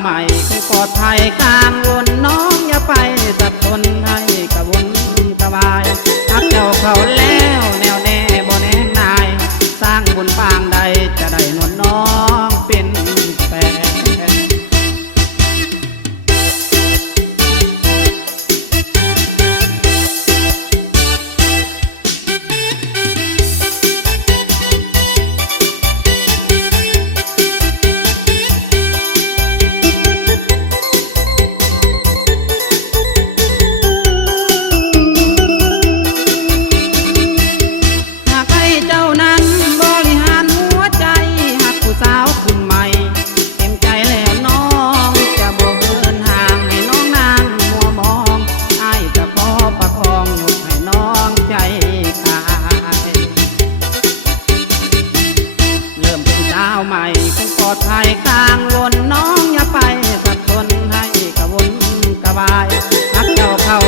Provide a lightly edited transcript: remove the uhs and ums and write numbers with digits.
ใหม่คงปลอดภัยกลางวนน้องอย่าไปสับสนให้กระวนกระวายทักเจ้าเขาแล้วแน่วแน่บ่แน่นายสร้างบุญปางใดจะได้นวลน้องเป็นแฟนใหม่คงปลอดภัยกลางวนน้องอย่าไปสับสนให้กระวนกระวายรักเจ้าเขา